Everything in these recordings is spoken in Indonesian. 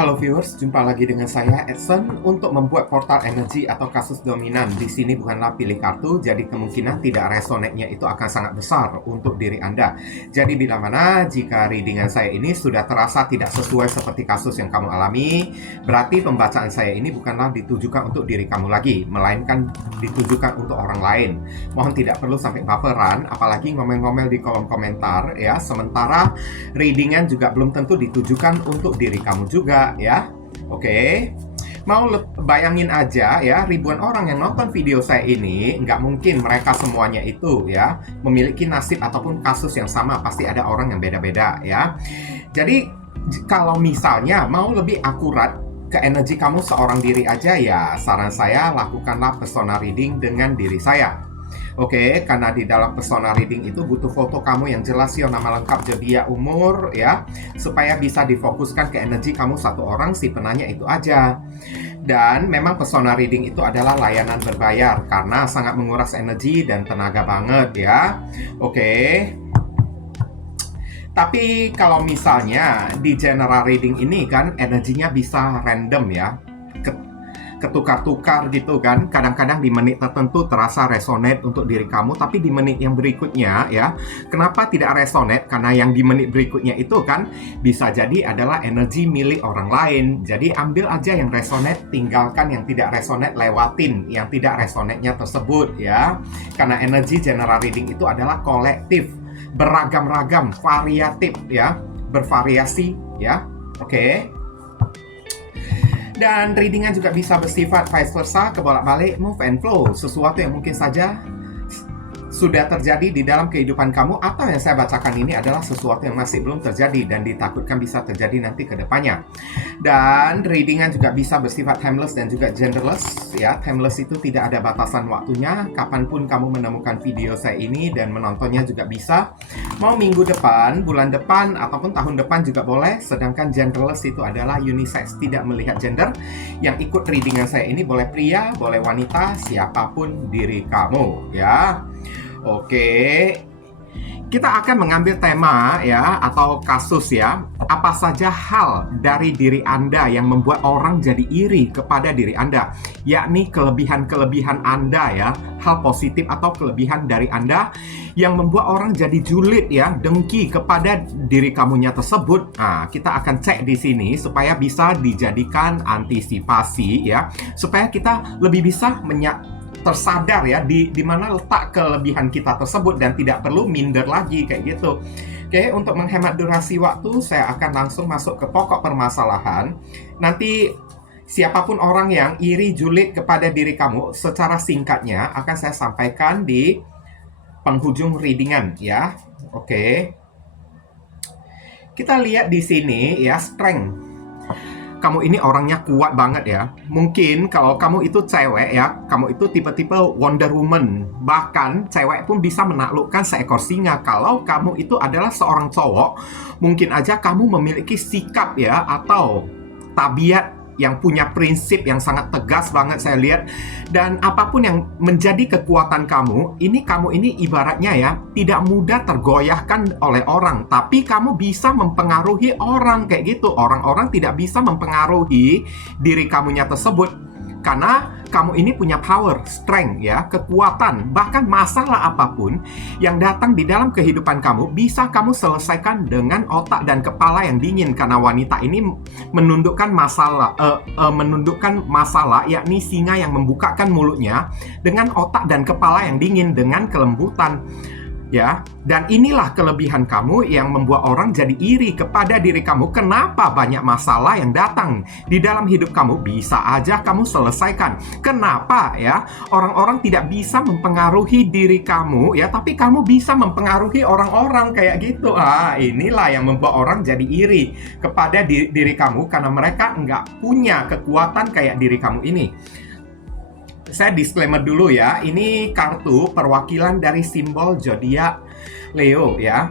Halo viewers, jumpa lagi dengan saya Edson untuk membuat portal energi atau kasus dominan. Di sini bukanlah pilih kartu, jadi kemungkinan tidak resonate-nya itu akan sangat besar untuk diri Anda. Jadi bila mana jika readingan saya ini sudah terasa tidak sesuai seperti kasus yang kamu alami, berarti pembacaan saya ini bukanlah ditujukan untuk diri kamu lagi, melainkan ditujukan untuk orang lain. Mohon tidak perlu sampai baperan, apalagi ngomel-ngomel di kolom komentar ya. Sementara readingan juga belum tentu ditujukan untuk diri kamu juga ya. Oke. Mau bayangin aja ya, ribuan orang yang nonton video saya ini, nggak mungkin mereka semuanya itu ya memiliki nasib ataupun kasus yang sama. Pasti ada orang yang beda-beda ya. Jadi kalau misalnya mau lebih akurat ke energi kamu seorang diri aja, ya saran saya lakukanlah persona reading dengan diri saya. Oke, karena di dalam persona reading itu butuh foto kamu yang jelas ya, nama lengkap, zodiak, umur ya, supaya bisa difokuskan ke energi kamu satu orang si penanya itu aja. Dan memang persona reading itu adalah layanan berbayar karena sangat menguras energi dan tenaga banget ya. Oke. Tapi kalau misalnya di general reading ini kan energinya bisa random ya, ketukar-tukar gitu kan. Kadang-kadang di menit tertentu terasa resonate untuk diri kamu, tapi di menit yang berikutnya ya, kenapa tidak resonate? Karena yang di menit berikutnya itu kan bisa jadi adalah energi milik orang lain. Jadi ambil aja yang resonate, tinggalkan yang tidak resonate, lewatin yang tidak resonate-nya tersebut ya. Karena energi general reading itu adalah kolektif, beragam-ragam, variatif ya, bervariasi ya. Oke. Dan readingan juga bisa bersifat vice versa, kebolak-balik, move and flow. Sesuatu yang mungkin saja sudah terjadi di dalam kehidupan kamu, atau yang saya bacakan ini adalah sesuatu yang masih belum terjadi dan ditakutkan bisa terjadi nanti ke depannya. Dan readingan juga bisa bersifat timeless dan juga genderless ya. Timeless itu tidak ada batasan waktunya, kapanpun kamu menemukan video saya ini dan menontonnya juga bisa. Mau minggu depan, bulan depan, ataupun tahun depan juga boleh. Sedangkan genderless itu adalah unisex, tidak melihat gender. Yang ikut readingan saya ini boleh pria, boleh wanita, siapapun diri kamu ya. Oke, kita akan mengambil tema ya, atau kasus ya. Apa saja hal dari diri Anda yang membuat orang jadi iri kepada diri Anda, yakni kelebihan-kelebihan Anda ya, hal positif atau kelebihan dari Anda yang membuat orang jadi julid ya, dengki kepada diri kamunya tersebut. Nah, kita akan cek di sini supaya bisa dijadikan antisipasi ya, supaya kita lebih bisa tersadar ya di mana letak kelebihan kita tersebut dan tidak perlu minder lagi kayak gitu. Oke, untuk menghemat durasi waktu, saya akan langsung masuk ke pokok permasalahan. Nanti siapapun orang yang iri julid kepada diri kamu, secara singkatnya akan saya sampaikan di penghujung readingan ya. Oke. Kita lihat di sini ya, strength. Kamu ini orangnya kuat banget ya. Mungkin kalau kamu itu cewek ya, kamu itu tipe-tipe Wonder Woman. Bahkan cewek pun bisa menaklukkan seekor singa. Kalau kamu itu adalah seorang cowok, mungkin aja kamu memiliki sikap ya, atau tabiat yang punya prinsip yang sangat tegas banget saya lihat. Dan apapun yang menjadi kekuatan kamu ini ibaratnya ya, tidak mudah tergoyahkan oleh orang, tapi kamu bisa mempengaruhi orang kayak gitu. Orang-orang tidak bisa mempengaruhi diri kamunya tersebut karena kamu ini punya power, strength ya, kekuatan. Bahkan masalah apapun yang datang di dalam kehidupan kamu bisa kamu selesaikan dengan otak dan kepala yang dingin. Karena wanita ini menundukkan masalah, yakni singa yang membukakan mulutnya, dengan otak dan kepala yang dingin, dengan kelembutan ya. Dan inilah kelebihan kamu yang membuat orang jadi iri kepada diri kamu. Kenapa banyak masalah yang datang di dalam hidup kamu bisa aja kamu selesaikan? Kenapa ya orang-orang tidak bisa mempengaruhi diri kamu ya, tapi kamu bisa mempengaruhi orang-orang kayak gitu. Inilah yang membuat orang jadi iri kepada diri kamu, karena mereka nggak punya kekuatan kayak diri kamu ini. Saya disclaimer dulu ya, ini kartu perwakilan dari simbol zodiak Leo ya.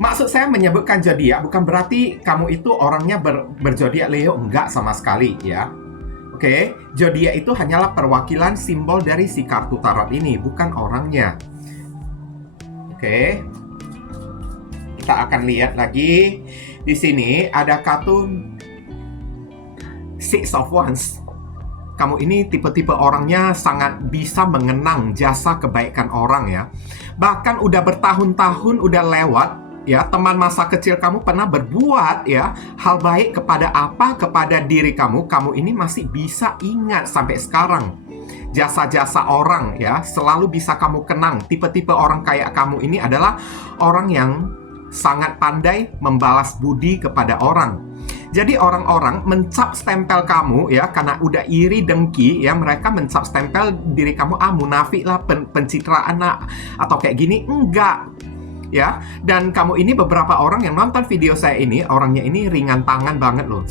Maksud saya menyebutkan zodiak bukan berarti kamu itu orangnya berzodiak Leo, enggak sama sekali ya. Oke, zodiak itu hanyalah perwakilan simbol dari si kartu tarot ini, bukan orangnya. Oke. Kita akan lihat lagi. Di sini ada kartu Six of Wands. Kamu ini tipe-tipe orangnya sangat bisa mengenang jasa kebaikan orang ya. Bahkan udah bertahun-tahun udah lewat ya, teman masa kecil kamu pernah berbuat ya hal baik kepada diri kamu, kamu ini masih bisa ingat sampai sekarang. Jasa-jasa orang ya, selalu bisa kamu kenang. Tipe-tipe orang kayak kamu ini adalah orang yang sangat pandai membalas budi kepada orang. Jadi orang-orang mencap stempel kamu ya, karena udah iri dengki ya, mereka mencap stempel diri kamu, munafik lah, pencitraan lah, atau kayak gini. Enggak ya. Dan kamu ini, beberapa orang yang nonton video saya ini, orangnya ini ringan tangan banget loh,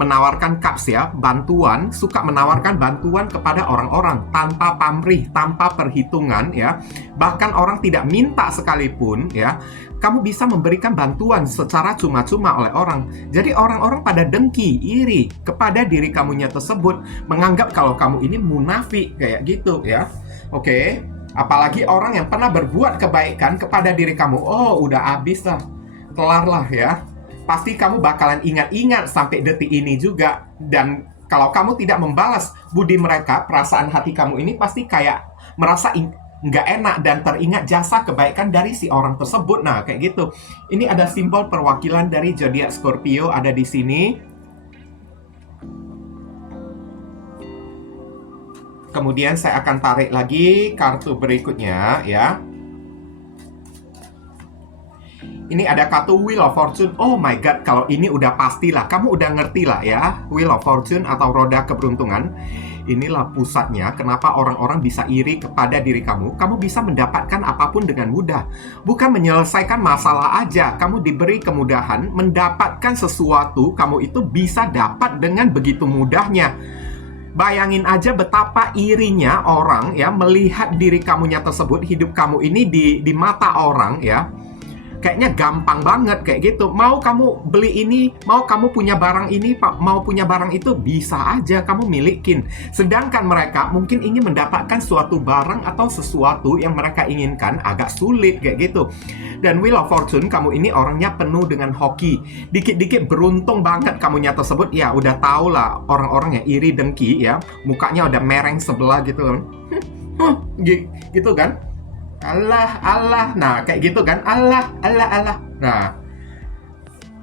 menawarkan cups ya, bantuan, suka menawarkan bantuan kepada orang-orang tanpa pamrih, tanpa perhitungan ya. Bahkan orang tidak minta sekalipun ya, kamu bisa memberikan bantuan secara cuma-cuma oleh orang. Jadi orang-orang pada dengki, iri kepada diri kamunya tersebut, menganggap kalau kamu ini munafik kayak gitu ya. Oke, apalagi orang yang pernah berbuat kebaikan kepada diri kamu, udah habis lah, kelar lah ya. Pasti kamu bakalan ingat-ingat sampai detik ini juga. Dan kalau kamu tidak membalas budi mereka, perasaan hati kamu ini pasti kayak merasa nggak enak dan teringat jasa kebaikan dari si orang tersebut. Nah, kayak gitu. Ini ada simbol perwakilan dari zodiak Scorpio ada di sini. Kemudian saya akan tarik lagi kartu berikutnya ya. Ini ada kartu Wheel of Fortune. Oh my god, kalau ini udah pastilah, kamu udah ngerti lah ya. Wheel of Fortune atau roda keberuntungan. Inilah pusatnya kenapa orang-orang bisa iri kepada diri kamu. Kamu bisa mendapatkan apapun dengan mudah. Bukan menyelesaikan masalah aja. Kamu diberi kemudahan mendapatkan sesuatu, kamu itu bisa dapat dengan begitu mudahnya. Bayangin aja betapa irinya orang ya melihat diri kamunya tersebut, hidup kamu ini di mata orang ya. Kayaknya gampang banget kayak gitu. Mau kamu beli ini, mau kamu punya barang ini, mau punya barang itu, bisa aja kamu milikin. Sedangkan mereka mungkin ingin mendapatkan suatu barang atau sesuatu yang mereka inginkan agak sulit kayak gitu. Dan Wheel of Fortune, kamu ini orangnya penuh dengan hoki. Dikit-dikit beruntung banget kamunya tersebut. Ya udah tau lah orang-orang yang iri dengki ya, mukanya udah mereng sebelah gitu kan. Gitu kan. Allah, Allah. Nah, kayak gitu kan. Allah, Allah, Allah. Nah,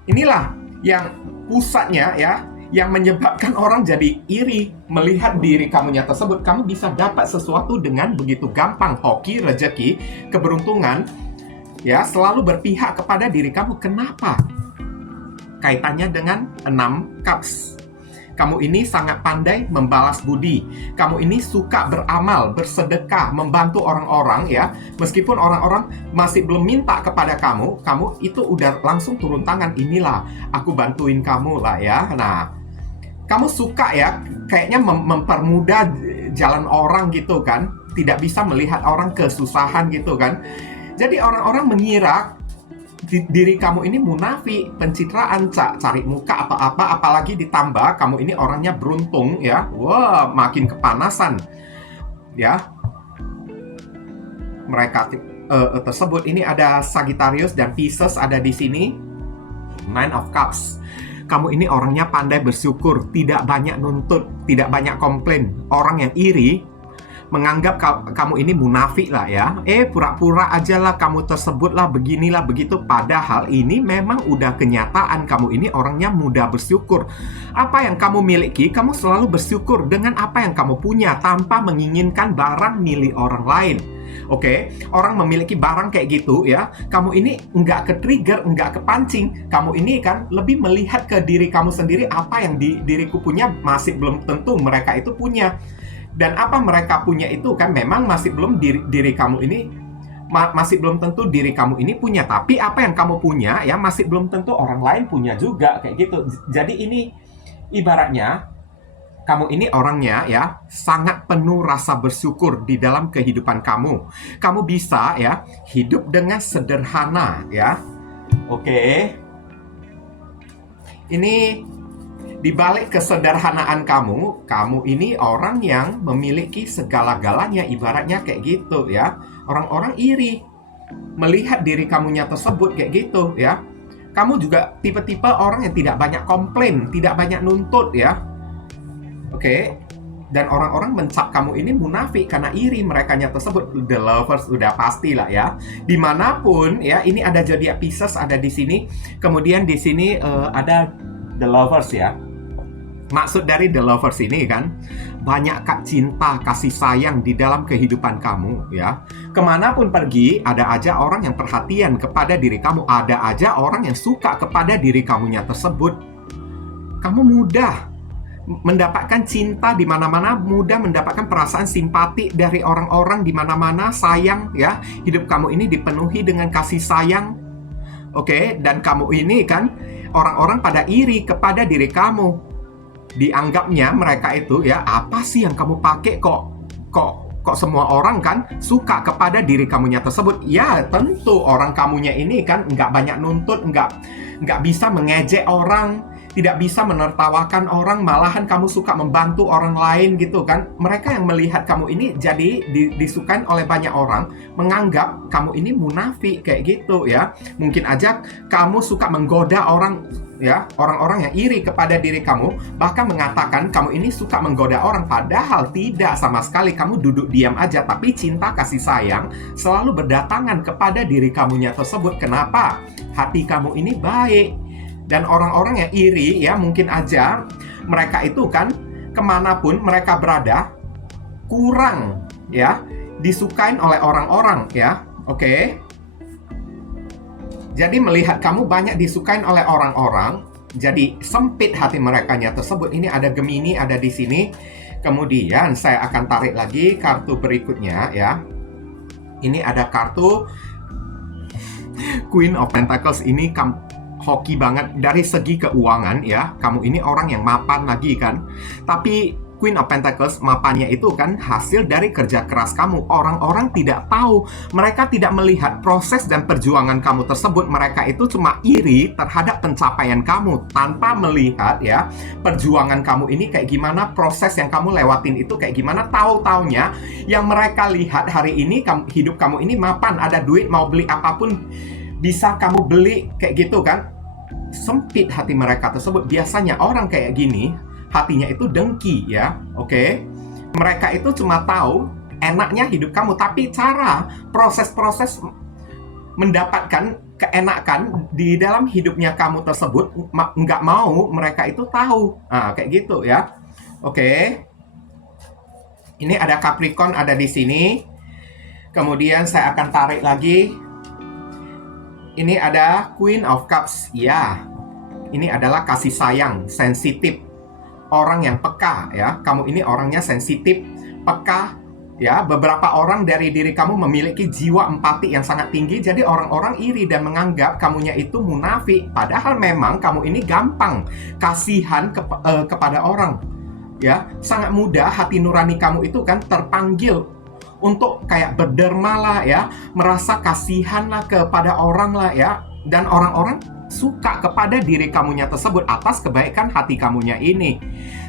inilah yang pusatnya ya, yang menyebabkan orang jadi iri melihat diri kamunya tersebut. Kamu bisa dapat sesuatu dengan begitu gampang. Hoki, rezeki, keberuntungan ya, selalu berpihak kepada diri kamu. Kenapa? Kaitannya dengan 6 cups. Kamu ini sangat pandai membalas budi. Kamu ini suka beramal, bersedekah, membantu orang-orang ya. Meskipun orang-orang masih belum minta kepada kamu, kamu itu udah langsung turun tangan. Inilah, aku bantuin kamu lah ya. Nah, kamu suka ya, kayaknya mempermudah jalan orang gitu kan. Tidak bisa melihat orang kesusahan gitu kan. Jadi orang-orang mengira diri kamu ini munafik, pencitraan, cari muka apa-apa, apalagi ditambah kamu ini orangnya beruntung ya. Wah, makin kepanasan ya. Mereka tersebut ini ada Sagittarius dan Pisces ada di sini. Nine of Cups. Kamu ini orangnya pandai bersyukur, tidak banyak nuntut, tidak banyak komplain. Orang yang iri menganggap kamu ini munafik lah ya. Pura-pura aja lah kamu tersebut lah, beginilah begitu. Padahal ini memang udah kenyataan. Kamu ini orangnya mudah bersyukur. Apa yang kamu miliki, kamu selalu bersyukur dengan apa yang kamu punya tanpa menginginkan barang milik orang lain. Oke, orang memiliki barang kayak gitu ya, kamu ini nggak ke-trigger, nggak kepancing. Kamu ini kan lebih melihat ke diri kamu sendiri. Apa yang diriku punya masih belum tentu mereka itu punya. Dan apa mereka punya itu kan memang masih belum diri kamu ini masih belum tentu diri kamu ini punya. Tapi apa yang kamu punya ya masih belum tentu orang lain punya juga kayak gitu. Jadi ini ibaratnya kamu ini orangnya ya sangat penuh rasa bersyukur di dalam kehidupan kamu. Kamu bisa ya hidup dengan sederhana ya. Oke. Ini di balik kesederhanaan kamu, kamu ini orang yang memiliki segala-galanya, ibaratnya kayak gitu ya. Orang-orang iri melihat diri kamunya tersebut kayak gitu ya. Kamu juga tipe-tipe orang yang tidak banyak komplain, tidak banyak nuntut ya. Oke. Dan orang-orang mencap kamu ini munafik karena iri merekanya tersebut. The lovers udah pastilah ya. Dimanapun ya, ini ada zodiac Pisces ada di sini. Kemudian di sini ada the lovers ya. Maksud dari the lovers ini kan, banyak cinta, kasih sayang di dalam kehidupan kamu ya. Kemanapun pergi, ada aja orang yang perhatian kepada diri kamu. Ada aja orang yang suka kepada diri kamunya tersebut. Kamu mudah mendapatkan cinta di mana-mana, mudah mendapatkan perasaan simpati dari orang-orang di mana-mana, sayang ya. Hidup kamu ini dipenuhi dengan kasih sayang. Oke, dan kamu ini kan orang-orang pada iri kepada diri kamu. Dianggapnya mereka itu ya, apa sih yang kamu pakai kok semua orang kan suka kepada diri kamunya tersebut. Ya tentu orang kamunya ini kan nggak banyak nuntut, nggak bisa mengejek orang, tidak bisa menertawakan orang, malahan kamu suka membantu orang lain gitu kan. Mereka yang melihat kamu ini jadi disukai oleh banyak orang, menganggap kamu ini munafik kayak gitu ya. Mungkin aja kamu suka menggoda orang ya, orang-orang yang iri kepada diri kamu, bahkan mengatakan kamu ini suka menggoda orang, padahal tidak sama sekali. Kamu duduk diam aja, tapi cinta kasih sayang selalu berdatangan kepada diri kamunya tersebut. Kenapa? Hati kamu ini baik. Dan orang-orang yang iri ya, mungkin aja mereka itu kan kemanapun mereka berada kurang ya disukain oleh orang-orang ya. Oke. Jadi melihat kamu banyak disukain oleh orang-orang, jadi sempit hati merekanya tersebut. Ini ada Gemini ada di sini. Kemudian saya akan tarik lagi kartu berikutnya ya. Ini ada kartu Queen of Pentacles. Ini hoki banget dari segi keuangan ya. Kamu ini orang yang mapan lagi kan. Tapi Queen of Pentacles mapannya itu kan hasil dari kerja keras kamu. Orang-orang tidak tahu, mereka tidak melihat proses dan perjuangan kamu tersebut. Mereka itu cuma iri terhadap pencapaian kamu tanpa melihat ya perjuangan kamu ini kayak gimana, proses yang kamu lewatin itu kayak gimana. Tahu-taunya yang mereka lihat hari ini hidup kamu ini mapan, ada duit, mau beli apapun bisa kamu beli kayak gitu kan. Sempit hati mereka tersebut. Biasanya orang kayak gini hatinya itu dengki ya. Oke. Mereka itu cuma tahu enaknya hidup kamu, tapi cara proses-proses mendapatkan keenakan di dalam hidupnya kamu tersebut nggak mau mereka itu tahu. Nah, kayak gitu ya. Oke. Ini ada Capricorn ada di sini. Kemudian saya akan tarik lagi. Ini ada Queen of Cups. Ya. Ini adalah kasih sayang, sensitif. Orang yang peka ya. Kamu ini orangnya sensitif, peka ya. Beberapa orang dari diri kamu memiliki jiwa empati yang sangat tinggi. Jadi orang-orang iri dan menganggap kamunya itu munafik. Padahal memang kamu ini gampang kasihan kepada orang ya. Sangat mudah hati nurani kamu itu kan terpanggil untuk kayak berderma lah ya, merasa kasihan lah kepada orang lah ya. Dan orang-orang suka kepada diri kamunya tersebut atas kebaikan hati kamunya ini.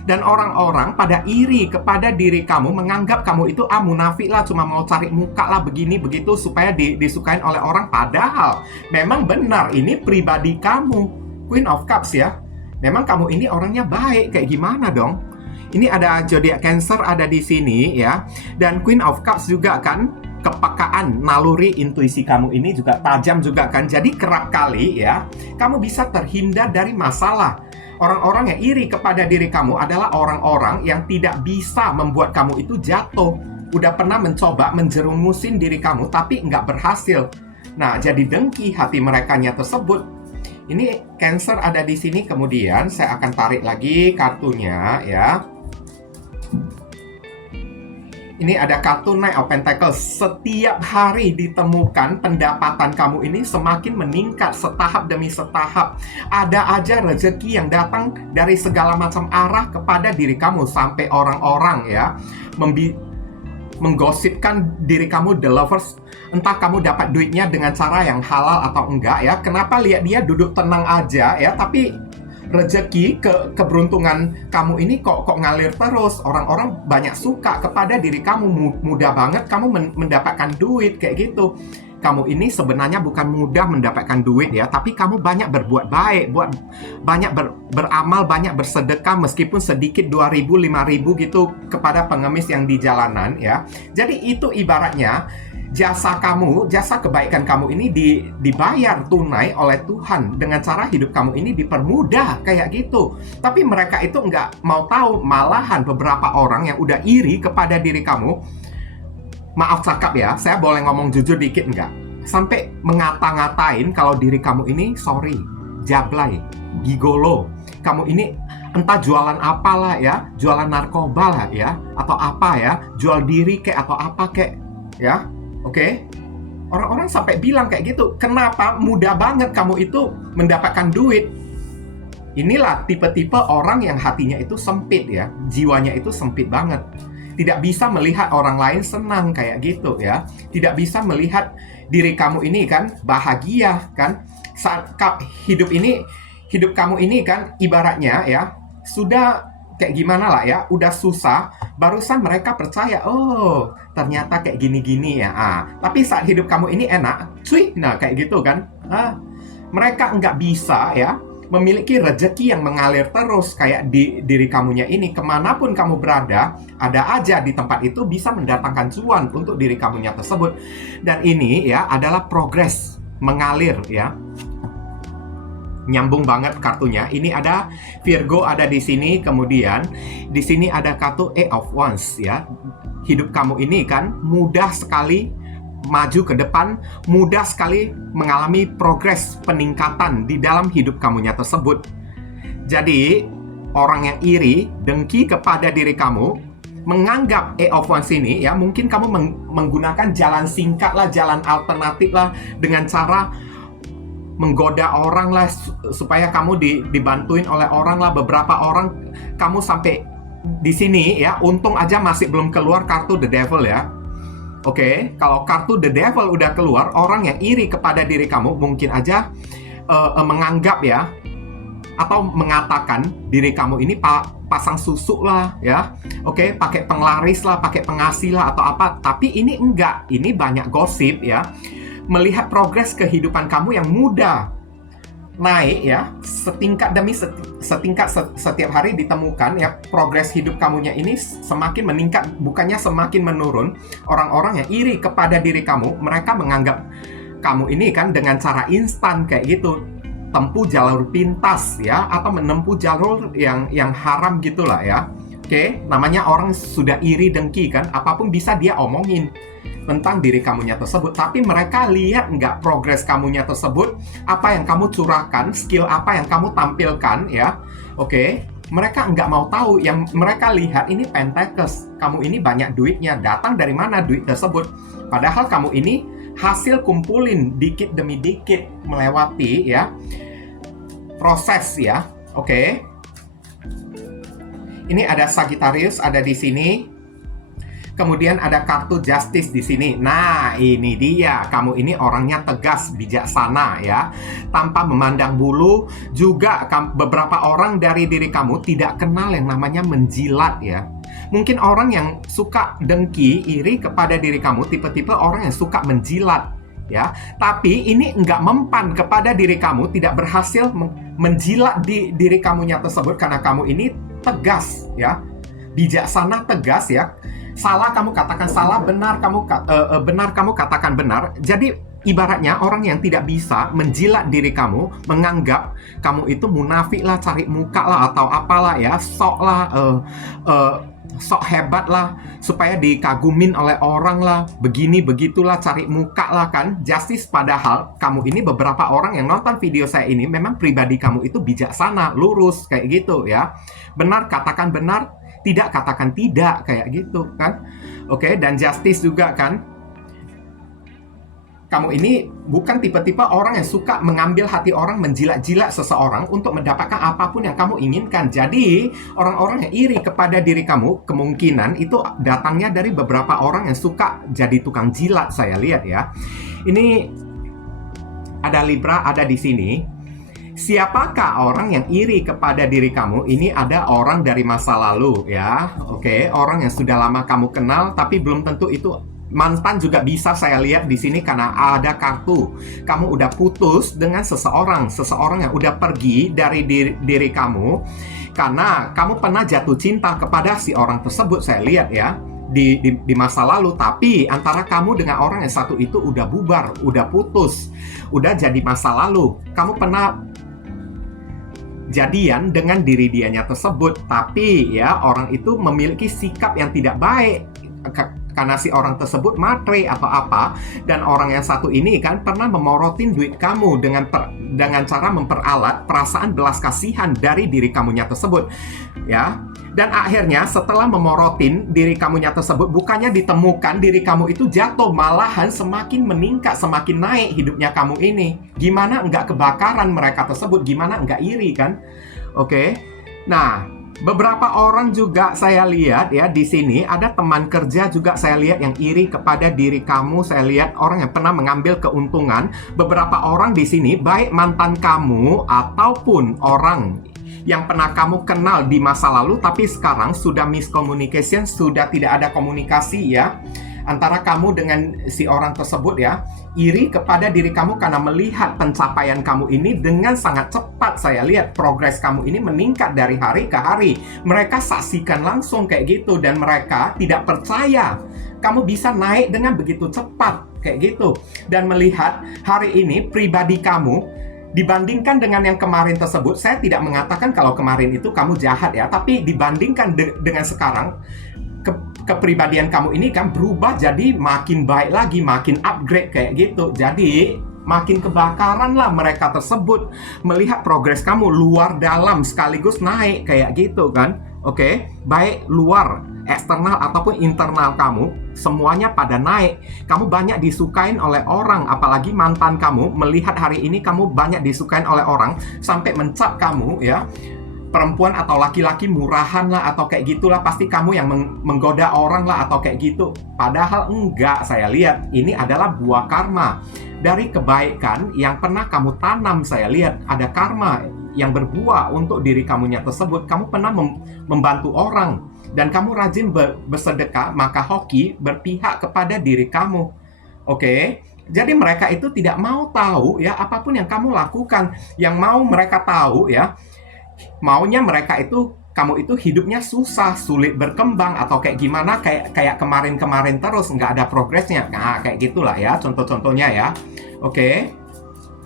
Dan orang-orang pada iri kepada diri kamu, menganggap kamu itu munafik lah, cuma mau cari muka lah, begini begitu supaya disukain oleh orang. Padahal memang benar ini pribadi kamu, Queen of Cups ya. Memang kamu ini orangnya baik, kayak gimana dong? Ini ada zodiak Cancer ada di sini ya. Dan Queen of Cups juga kan kepekaan, naluri intuisi kamu ini juga tajam juga kan. Jadi kerap kali ya, kamu bisa terhindar dari masalah. Orang-orang yang iri kepada diri kamu adalah orang-orang yang tidak bisa membuat kamu itu jatuh. Udah pernah mencoba menjerumusin diri kamu, tapi nggak berhasil. Nah, jadi dengki hati merekanya tersebut. Ini Cancer ada di sini. Kemudian saya akan tarik lagi kartunya ya. Ini ada kartu Knight of Pentacles. Setiap hari ditemukan pendapatan kamu ini semakin meningkat setahap demi setahap. Ada aja rezeki yang datang dari segala macam arah kepada diri kamu. Sampai orang-orang ya menggosipkan diri kamu the lovers. Entah kamu dapat duitnya dengan cara yang halal atau enggak ya. Kenapa lihat dia duduk tenang aja ya, tapi rezeki, keberuntungan kamu ini kok ngalir terus. Orang-orang banyak suka kepada diri kamu. Mudah banget kamu mendapatkan duit kayak gitu. kamu ini sebenarnya bukan mudah mendapatkan duit ya, tapi kamu banyak berbuat baik, banyak beramal, banyak bersedekah meskipun sedikit 2.000, 5.000 gitu kepada pengemis yang di jalanan ya. Jadi itu ibaratnya jasa kebaikan kamu ini dibayar tunai oleh Tuhan dengan cara hidup kamu ini dipermudah kayak gitu. Tapi mereka itu nggak mau tahu, malahan beberapa orang yang udah iri kepada diri kamu. Maaf cakap ya, saya boleh ngomong jujur dikit nggak? Sampai ngata-ngatain kalau diri kamu ini, sorry, jablay, gigolo. Kamu ini entah jualan apalah ya, jualan narkoba lah ya, atau apa ya, jual diri kek atau apa kek, ya, oke? Orang-orang sampai bilang kayak gitu, kenapa mudah banget kamu itu mendapatkan duit? Inilah tipe-tipe orang yang hatinya itu sempit ya, jiwanya itu sempit banget. Tidak bisa melihat orang lain senang kayak gitu ya. Tidak bisa melihat diri kamu ini kan bahagia kan. Saat hidup kamu ini kan ibaratnya ya sudah kayak gimana lah ya, udah susah, barusan mereka percaya, oh ternyata kayak gini-gini ya. Tapi saat hidup kamu ini enak, cuy, nah kayak gitu kan. Mereka nggak bisa ya memiliki rezeki yang mengalir terus kayak di diri kamunya ini. Kemanapun kamu berada, ada aja di tempat itu bisa mendatangkan cuan untuk diri kamunya tersebut. Dan ini ya adalah progres mengalir ya. Nyambung banget kartunya. Ini ada Virgo ada di sini, kemudian di sini ada kartu Eight of Wands ya. Hidup kamu ini kan mudah sekali maju ke depan, mudah sekali mengalami progres peningkatan di dalam hidup kamunya tersebut. Jadi, orang yang iri, dengki kepada diri kamu, menganggap Eight of Wands ini ya, mungkin kamu menggunakan jalan singkat lah, jalan alternatif lah, dengan cara menggoda orang lah, supaya kamu dibantuin oleh orang lah, beberapa orang. Kamu sampai di sini ya, untung aja masih belum keluar kartu The Devil ya. Oke, kalau kartu The Devil udah keluar, orang yang iri kepada diri kamu mungkin aja menganggap ya, atau mengatakan diri kamu ini pasang susu lah ya. Oke, pakai penglaris lah, pakai pengasih lah atau apa. Tapi ini enggak, ini banyak gosip ya. Melihat progres kehidupan kamu yang mudah naik ya, setingkat demi setingkat setiap hari ditemukan ya, progres hidup kamunya ini semakin meningkat, bukannya semakin menurun. Orang-orang yang iri kepada diri kamu, mereka menganggap kamu ini kan dengan cara instan kayak gitu, tempuh jalur pintas ya, atau menempuh jalur yang haram gitulah ya. Oke, namanya orang sudah iri dengki kan, apapun bisa dia omongin tentang diri kamunya tersebut. Tapi mereka lihat nggak progres kamunya tersebut, apa yang kamu curahkan, skill apa yang kamu tampilkan ya. Oke, mereka nggak mau tahu. Yang mereka lihat ini pentekes, kamu ini banyak duitnya, datang dari mana duit tersebut. Padahal kamu ini hasil kumpulin dikit demi dikit, melewati ya proses ya. Oke, ini ada Sagittarius ada di sini. Kemudian ada kartu Justice di sini. Nah, ini dia. Kamu ini orangnya tegas, bijaksana ya. Tanpa memandang bulu. Juga beberapa orang dari diri kamu tidak kenal yang namanya menjilat ya. Mungkin orang yang suka dengki, iri kepada diri kamu, tipe-tipe orang yang suka menjilat ya. Tapi ini nggak mempan kepada diri kamu, tidak berhasil menjilat di diri kamunya tersebut karena kamu ini tegas ya. Bijaksana, tegas ya. Salah kamu katakan salah, benar kamu katakan benar. Jadi ibaratnya orang yang tidak bisa menjilat diri kamu, menganggap kamu itu munafik lah, cari muka lah atau apalah ya, sok lah, sok hebat lah, supaya dikagumin oleh orang lah, begini begitulah, cari muka lah kan. Justice, padahal kamu ini, beberapa orang yang nonton video saya ini memang pribadi kamu itu bijaksana, lurus kayak gitu ya. Benar katakan benar, tidak katakan tidak kayak gitu kan. Oke, dan Justice juga kan, kamu ini bukan tipe-tipe orang yang suka mengambil hati orang, menjilat-jilat seseorang untuk mendapatkan apapun yang kamu inginkan. Jadi orang-orang yang iri kepada diri kamu kemungkinan itu datangnya dari beberapa orang yang suka jadi tukang jilat. Saya lihat ya, ini ada Libra ada di sini. Siapakah orang yang iri kepada diri kamu? Ini ada orang dari masa lalu ya. Oke, orang yang sudah lama kamu kenal tapi belum tentu itu Mantan juga bisa saya lihat di sini karena ada kartu. Kamu udah putus dengan seseorang yang udah pergi dari diri kamu karena kamu pernah jatuh cinta kepada si orang tersebut, saya lihat ya. Di masa lalu, tapi antara kamu dengan orang yang satu itu udah bubar, udah putus, udah jadi masa lalu. Kamu pernah jadian dengan diri dianya tersebut, tapi ya orang itu memiliki sikap yang tidak baik karena si orang tersebut matre atau apa, dan orang yang satu ini kan pernah memorotin duit kamu dengan cara memperalat perasaan belas kasihan dari diri kamunya tersebut ya. Dan akhirnya setelah memorotin diri kamunya tersebut, bukannya ditemukan diri kamu itu jatuh, malahan semakin meningkat, semakin naik hidupnya kamu ini. Gimana enggak kebakaran mereka tersebut, gimana enggak iri kan? Oke. Nah, beberapa orang juga saya lihat ya di sini, ada teman kerja juga saya lihat yang iri kepada diri kamu. Saya lihat orang yang pernah mengambil keuntungan. Beberapa orang di sini, baik mantan kamu ataupun orang yang pernah kamu kenal di masa lalu, tapi sekarang sudah miscommunication, sudah tidak ada komunikasi ya antara kamu dengan si orang tersebut ya. Iri kepada diri kamu karena melihat pencapaian kamu ini dengan sangat cepat. Saya lihat progres kamu ini meningkat dari hari ke hari. Mereka saksikan langsung kayak gitu, dan mereka tidak percaya kamu bisa naik dengan begitu cepat kayak gitu. Dan melihat hari ini pribadi kamu dibandingkan dengan yang kemarin tersebut, saya tidak mengatakan kalau kemarin itu kamu jahat ya, tapi dibandingkan dengan sekarang, kepribadian kamu ini kan berubah jadi makin baik lagi, makin upgrade kayak gitu. Jadi makin kebakaran lah mereka tersebut melihat progres kamu luar dalam sekaligus naik kayak gitu kan. Oke, baik luar, eksternal ataupun internal kamu, semuanya pada naik. Kamu banyak disukain oleh orang, apalagi mantan kamu melihat hari ini kamu banyak disukain oleh orang sampai mencap kamu ya, perempuan atau laki-laki murahan lah atau kayak gitulah, pasti kamu yang menggoda orang lah atau kayak gitu. Padahal enggak, saya lihat ini adalah buah karma dari kebaikan yang pernah kamu tanam. Saya lihat ada karma yang berbuah untuk diri kamunya tersebut. Kamu pernah membantu orang dan kamu rajin bersedekah, maka hoki berpihak kepada diri kamu. Oke? Jadi mereka itu tidak mau tahu ya apapun yang kamu lakukan. Yang mau mereka tahu ya, maunya mereka itu kamu itu hidupnya susah, sulit berkembang atau kayak gimana, kayak kemarin-kemarin terus nggak ada progresnya. Nah, kayak gitulah ya contoh-contohnya ya. Oke.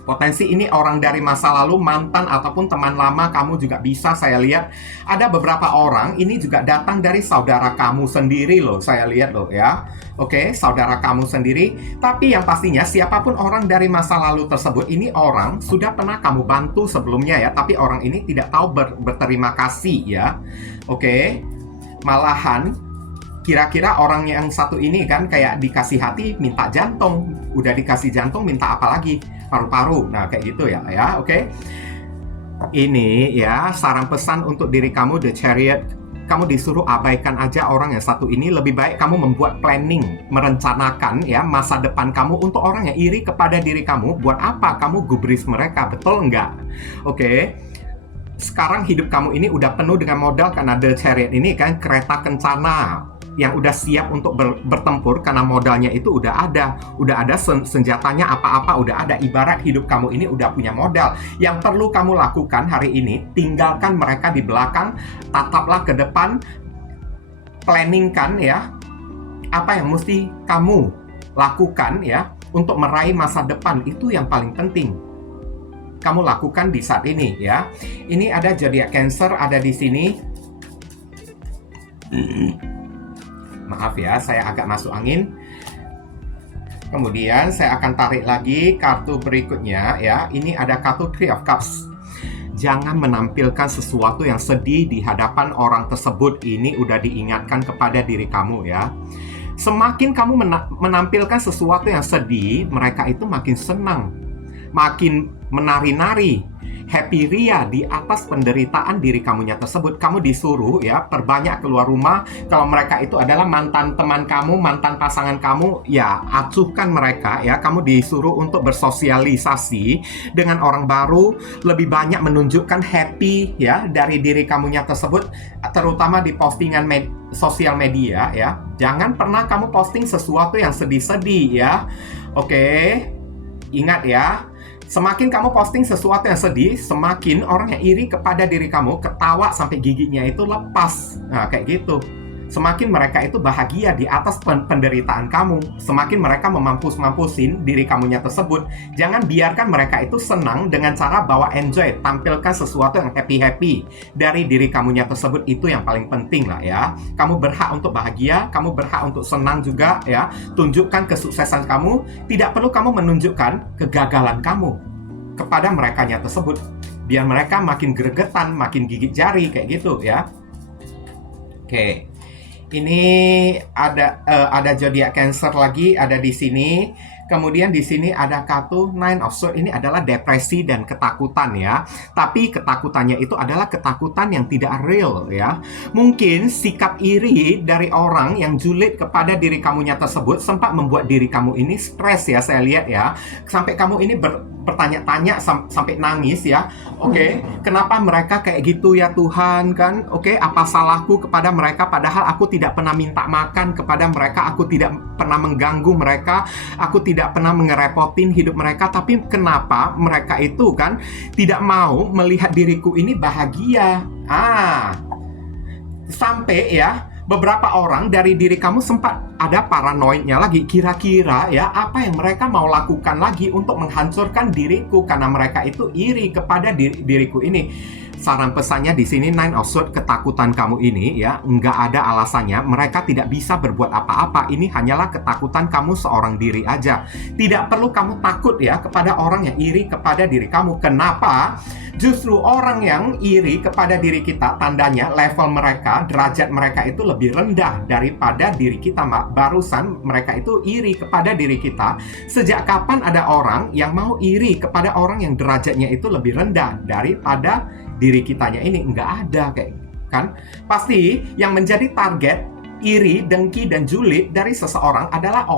Potensi ini orang dari masa lalu, mantan ataupun teman lama kamu juga bisa saya lihat. Ada beberapa orang ini juga datang dari saudara kamu sendiri loh, saya lihat loh ya. Oke, saudara kamu sendiri. Tapi yang pastinya siapapun orang dari masa lalu tersebut, ini orang sudah pernah kamu bantu sebelumnya ya, tapi orang ini tidak tahu berterima kasih ya. Oke, malahan kira-kira orang yang satu ini kan kayak dikasih hati minta jantung, udah dikasih jantung minta apa lagi? Paru-paru. Nah, kayak gitu ya. Oke. Ini ya saran pesan untuk diri kamu, The Chariot. Kamu disuruh abaikan aja orang yang satu ini. Lebih baik kamu membuat planning, merencanakan ya masa depan kamu. Untuk orang yang iri kepada diri kamu, buat apa kamu gubris mereka? Betul nggak? Oke. Sekarang hidup kamu ini udah penuh dengan modal karena The Chariot ini kan kereta kencana yang udah siap untuk bertempur karena modalnya itu udah ada senjatanya apa-apa udah ada. Ibarat hidup kamu ini udah punya modal. Yang perlu kamu lakukan hari ini, tinggalkan mereka di belakang, tataplah ke depan, planningkan ya apa yang mesti kamu lakukan ya untuk meraih masa depan. Itu yang paling penting kamu lakukan di saat ini ya. Ini ada zodiak Cancer ada di sini. Maaf ya, saya agak masuk angin. Kemudian saya akan tarik lagi kartu berikutnya ya. Ini ada kartu Three of Cups. Jangan menampilkan sesuatu yang sedih di hadapan orang tersebut. Ini udah diingatkan kepada diri kamu ya. Semakin kamu menampilkan sesuatu yang sedih, mereka itu makin senang, makin menari-nari. happy ria di atas penderitaan diri kamunya tersebut. Kamu disuruh ya perbanyak keluar rumah. Kalau mereka itu adalah mantan teman kamu, mantan pasangan kamu, ya acuhkan mereka ya. Kamu disuruh untuk bersosialisasi dengan orang baru, lebih banyak menunjukkan happy ya dari diri kamunya tersebut, terutama di postingan sosial media ya. Jangan pernah kamu posting sesuatu yang sedih-sedih ya. Oke, ingat ya, semakin kamu posting sesuatu yang sedih, semakin orang yang iri kepada diri kamu ketawa sampai giginya itu lepas. Nah, kayak gitu. Semakin mereka itu bahagia di atas penderitaan kamu, semakin mereka mampusin diri kamunya tersebut. Jangan biarkan mereka itu senang dengan cara bawa enjoy, tampilkan sesuatu yang happy-happy dari diri kamunya tersebut. Itu yang paling penting lah ya. Kamu berhak untuk bahagia, kamu berhak untuk senang juga ya. Tunjukkan kesuksesan kamu, tidak perlu kamu menunjukkan kegagalan kamu kepada merekanya tersebut. Biar mereka makin gregetan, makin gigit jari kayak gitu ya. Oke. Ini ada zodiak Cancer lagi ada di sini. Kemudian di sini ada kartu Nine of Swords. Ini adalah depresi dan ketakutan ya. Tapi ketakutannya itu adalah ketakutan yang tidak real ya. Mungkin sikap iri dari orang yang julid kepada diri kamunya tersebut sempat membuat diri kamu ini stres ya, saya lihat ya. Sampai kamu ini bertanya-tanya sampai nangis ya. Oke, kenapa mereka kayak gitu ya Tuhan kan? Oke, apa salahku kepada mereka padahal aku tidak pernah minta makan kepada mereka, aku tidak pernah mengganggu mereka, aku tidak pernah ngerepotin hidup mereka, tapi kenapa mereka itu kan tidak mau melihat diriku ini bahagia? Sampai ya beberapa orang dari diri kamu sempat ada paranoidnya lagi. Kira-kira ya apa yang mereka mau lakukan lagi untuk menghancurkan diriku karena mereka itu iri kepada diriku ini. Saran pesannya di sini Nine of Swords, ketakutan kamu ini ya nggak ada alasannya. Mereka tidak bisa berbuat apa-apa. Ini hanyalah ketakutan kamu seorang diri aja. Tidak perlu kamu takut ya kepada orang yang iri kepada diri kamu. Kenapa? Justru orang yang iri kepada diri kita, tandanya level mereka, derajat mereka itu lebih rendah daripada diri kita. Barusan mereka itu iri kepada diri kita. Sejak kapan ada orang yang mau iri kepada orang yang derajatnya itu lebih rendah daripada diri kitanya ini? Nggak ada kayak kan. Pasti yang menjadi target iri, dengki, dan julid dari seseorang adalah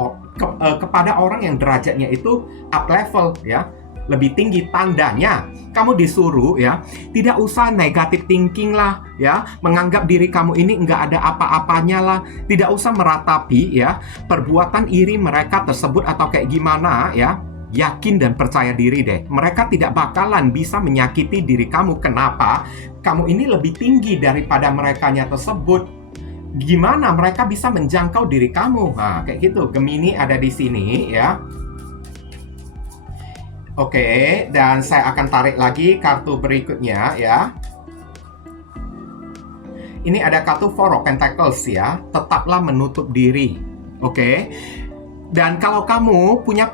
kepada orang yang derajatnya itu up level ya, lebih tinggi. Tandanya kamu disuruh ya tidak usah negative thinking lah ya, menganggap diri kamu ini nggak ada apa-apanya lah, tidak usah meratapi ya perbuatan iri mereka tersebut atau kayak gimana ya. Yakin dan percaya diri deh, mereka tidak bakalan bisa menyakiti diri kamu. Kenapa? Kamu ini lebih tinggi daripada merekanya tersebut. Gimana mereka bisa menjangkau diri kamu? Nah, kayak gitu. Gemini ada di sini ya. Oke, dan saya akan tarik lagi kartu berikutnya ya. Ini ada kartu Four of Pentacles ya. Tetaplah menutup diri. Oke. Dan kalau kamu punya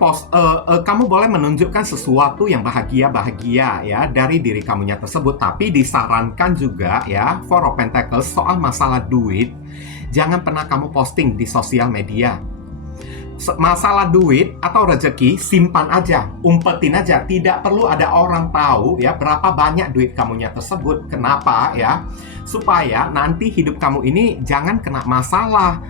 kamu boleh menunjukkan sesuatu yang bahagia ya dari diri kamunya tersebut. Tapi disarankan juga ya, Four of Pentacles, soal masalah duit, jangan pernah kamu posting di sosial media. Masalah duit atau rezeki, simpan aja, umpetin aja. Tidak perlu ada orang tahu ya berapa banyak duit kamunya tersebut. Kenapa ya? Supaya nanti hidup kamu ini jangan kena masalah.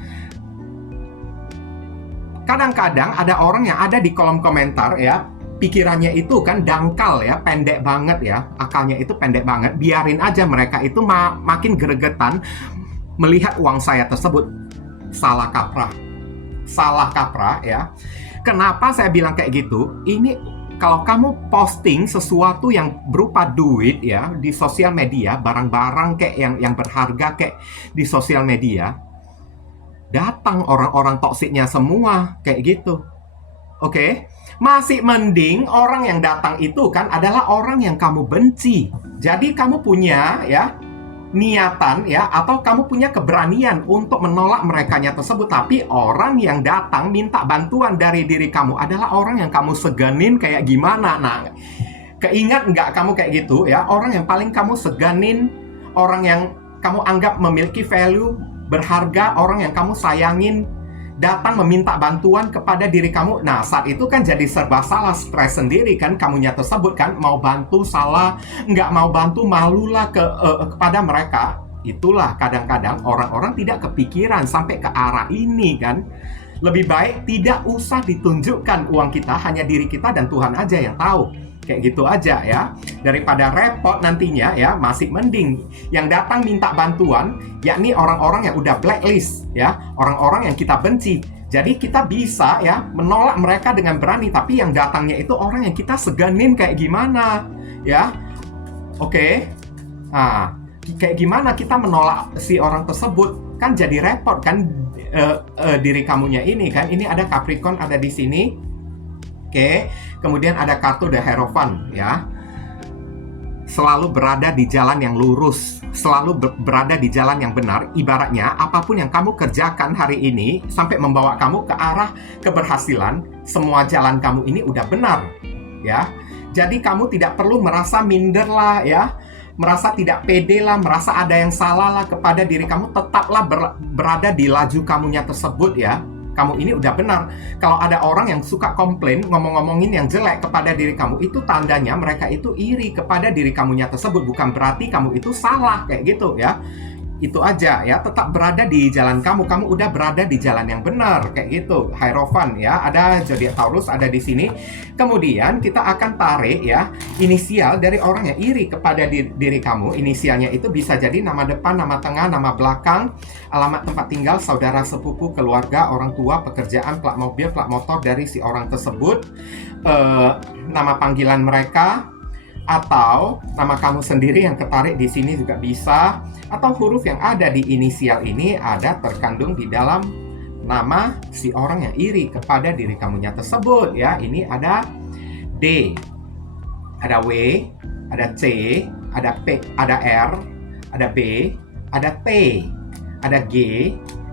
Kadang-kadang ada orang yang ada di kolom komentar ya, pikirannya itu kan dangkal ya, pendek banget ya, akalnya itu pendek banget. Biarin aja mereka itu makin gregetan melihat uang saya tersebut. Salah kaprah ya. Kenapa saya bilang kayak gitu? Ini kalau kamu posting sesuatu yang berupa duit ya di sosial media, barang-barang kayak yang berharga kayak di sosial media, datang orang-orang toksiknya semua kayak gitu. Oke? Masih mending orang yang datang itu kan adalah orang yang kamu benci. Jadi kamu punya ya niatan ya, atau kamu punya keberanian untuk menolak merekanya tersebut. Tapi orang yang datang minta bantuan dari diri kamu adalah orang yang kamu seganin kayak gimana. Nah, keingat nggak kamu kayak gitu ya? Orang yang paling kamu seganin, orang yang kamu anggap memiliki value, berharga, orang yang kamu sayangin, datang meminta bantuan kepada diri kamu. Nah, saat itu kan jadi serba salah, stres sendiri kan kamunya tersebut kan, mau bantu salah, nggak mau bantu malulah kepada mereka. Itulah kadang-kadang orang-orang tidak kepikiran sampai ke arah ini kan. Lebih baik tidak usah ditunjukkan uang kita, hanya diri kita dan Tuhan aja yang tahu. Kayak gitu aja ya. Daripada repot nantinya ya, masih mending yang datang minta bantuan, yakni orang-orang yang udah blacklist ya, orang-orang yang kita benci. Jadi kita bisa ya menolak mereka dengan berani, tapi yang datangnya itu orang yang kita seganin kayak gimana ya. Oke. Nah, kayak gimana kita menolak si orang tersebut? Kan jadi repot kan diri kamunya ini kan. Ini ada Capricorn ada di sini. Oke, kemudian ada kartu The Hierophant ya. Selalu berada di jalan yang lurus, selalu berada di jalan yang benar. Ibaratnya apapun yang kamu kerjakan hari ini sampai membawa kamu ke arah keberhasilan, semua jalan kamu ini udah benar ya. Jadi kamu tidak perlu merasa minder lah ya, merasa tidak pede lah, merasa ada yang salah lah kepada diri kamu. Tetaplah berada di laju kamunya tersebut ya. Kamu ini udah benar. Kalau ada orang yang suka komplain, ngomong-ngomongin yang jelek kepada diri kamu, itu tandanya mereka itu iri kepada diri kamunya tersebut. Bukan berarti kamu itu salah, kayak gitu ya. Itu aja ya, tetap berada di jalan kamu. Kamu udah berada di jalan yang benar, kayak gitu. Hierophant ya, ada zodiak Taurus ada di sini. Kemudian kita akan tarik ya inisial dari orang yang iri kepada diri kamu. Inisialnya itu bisa jadi nama depan, nama tengah, nama belakang, alamat tempat tinggal, saudara sepupu, keluarga, orang tua, pekerjaan, plat mobil, plat motor dari si orang tersebut, nama panggilan mereka, atau nama kamu sendiri yang ketarik di sini juga bisa, atau huruf yang ada di inisial ini ada terkandung di dalam nama si orang yang iri kepada diri kamunya tersebut ya. Ini ada D, ada W, ada C, ada P, ada R, ada B, ada T, ada G,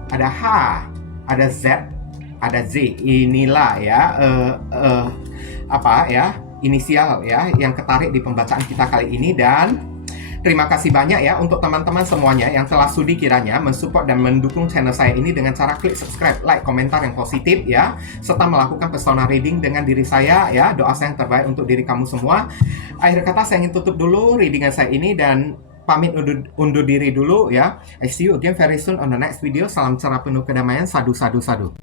ada H, ada Z, ada Z. Inilah ya apa ya, inisial ya yang ketarik di pembacaan kita kali ini. Dan terima kasih banyak ya untuk teman-teman semuanya yang telah sudi kiranya mensupport dan mendukung channel saya ini dengan cara klik subscribe, like, komentar yang positif ya, serta melakukan personal reading dengan diri saya ya. Doa saya yang terbaik untuk diri kamu semua. Akhir kata saya ingin tutup dulu readingan saya ini dan pamit undur diri dulu ya. I see you again very soon on the next video. Salam cerah penuh kedamaian. Sadu, sadu, sadu.